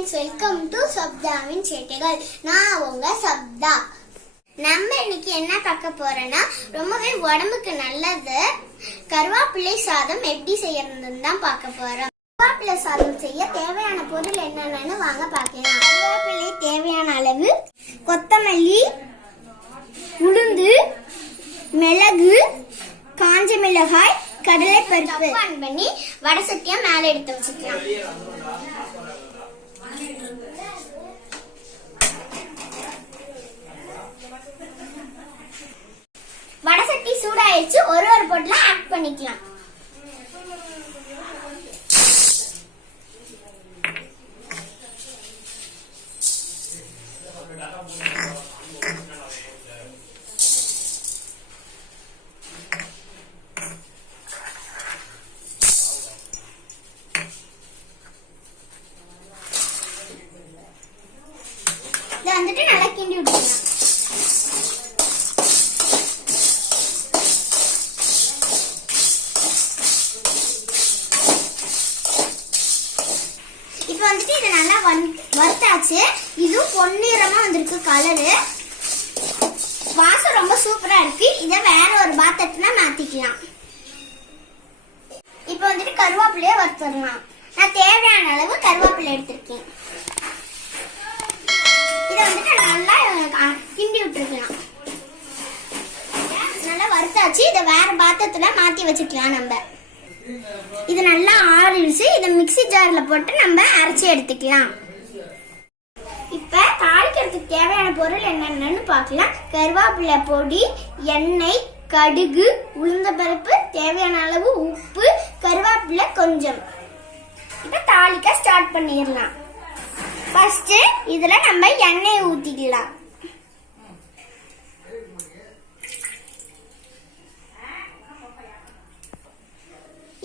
Friends, welcome to சப்தாவின் சேட்டைகள். நான் உங்க சப்தா. நம்ம இன்னைக்கு என்ன பார்க்க போறோம்னா, ரொம்பவே உடம்புக்கு நல்லது கருவேப்பிலை சாதம் எப்படி செய்யறதுன்னு தான் பார்க்க போறோம். கருவேப்பிலை சாதம் செய்ய தேவையான பொருள் என்னென்னு வாங்க பார்க்கலாம். கருவேப்பிலை தேவையான அளவு, கொத்தமல்லி, உளுந்து, மிளகு, காஞ்ச மிளகாய், கடலை பருப்பு ஆன் பண்ணி வடை சட்டியா மேல எடுத்து வச்சுக்கலாம். வடை சட்டி சூடாயிடுச்சு. ஒரு பொருளை ஆட் பண்ணிக்கலாம். இதை வந்துட்டு நல்லா கிண்டி விட்டுக்கலாம். இப்போ வந்துட்டு இதை நல்லா வறுத்தாச்சு. இதுவும் பொன்னிறமா வந்திருக்கு கலரு. வாசம் ரொம்ப சூப்பரா இருக்கு. இதை வேற ஒரு பாத்திரத்துல மாத்திக்கலாம். இப்போ வந்துட்டு கருவேப்பிலையை வறுத்துடலாம். நான் தேவையான அளவு கருவேப்பிலை எடுத்திருக்கேன். இதை வந்துட்டு நல்லா கிண்டி விட்டுருக்கலாம். நல்லா வறுத்தாச்சு. இதை வேற பாத்திரத்துல மாத்தி வச்சுக்கலாம். நம்ம இது நல்லா ஆறிடுச்சு. இதை மிக்ஸி ஜார்ல போட்டு நம்ம அரைச்சி எடுத்துக்கலாம். இப்ப தாளிக்கிறதுக்கு தேவையான பொருள் என்னென்னு பார்க்கலாம். கருவேப்பிலை பொடி, எண்ணெய், கடுகு, உளுந்தம்பருப்பு, தேவையான அளவு உப்பு, கருவேப்பிலை கொஞ்சம். இப்ப தாளிக்க ஸ்டார்ட் பண்ணிடலாம். ஃபர்ஸ்ட் இதுல நம்ம எண்ணெய் ஊத்திக்கலாம்.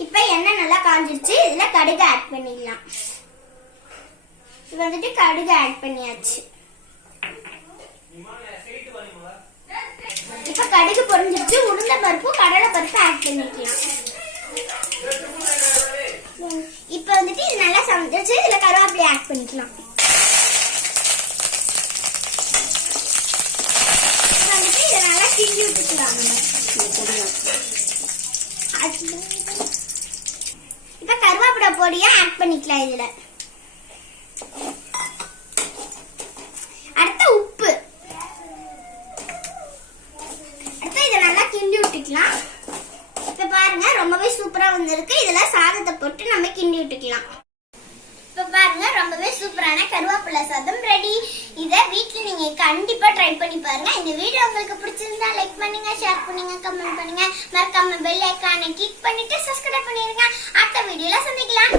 இப்ப எண்ணெய் நல்லா காஞ்சிருச்சு. இதுல கடுகு ஆட் பண்ணிடலாம். இது வந்துட்டு கடுகு ஆட் பண்ணியாச்சு. இப்ப கடுகு பொரிஞ்சிருச்சு. உளுந்த பருப்பு, கடலை பருப்பு ஆட் பண்ணிக்கலாம். இப்ப வந்துட்டு இது நல்லா சமைச்சிருச்சு. இதுல கருவேப்பிலை ஆட் பண்ணிக்கலாம். வந்துட்டு இதை நல்லா கிண்டி விட்டுக்கலாம். இப்ப கருவேப்பிலை பொடியா ஆட் பண்ணிக்கலாம். இதுல அடுத்து உப்பு. அடுத்து இதை நல்லா கிண்டி விட்டுக்கலாம். இப்ப பாருங்க ரொம்பவே சூப்பரா வந்திருக்கு. இதுல சாதத்தை போட்டு நம்ம கிண்டி விட்டுக்கலாம். இப்ப பாருங்க ரொம்பவே சூப்பரான கருவேப்பிலை சாதம் ரெடி. இதை வீட்டுல நீங்க கண்டிப்பா ட்ரை பண்ணி பாருங்க. இந்த வீடியோ உங்களுக்கு பிடிச்சிருந்தா லைக் பண்ணுங்க, ஷேர் பண்ணுங்க, கமெண்ட் பண்ணுங்க. மறக்காம பெல் ஐகானை கிளிக் பண்ணிட்டு சப்ஸ்கிரைப் பண்ணிருங்க. அடுத்த வீடியோல சந்திக்கலாம்.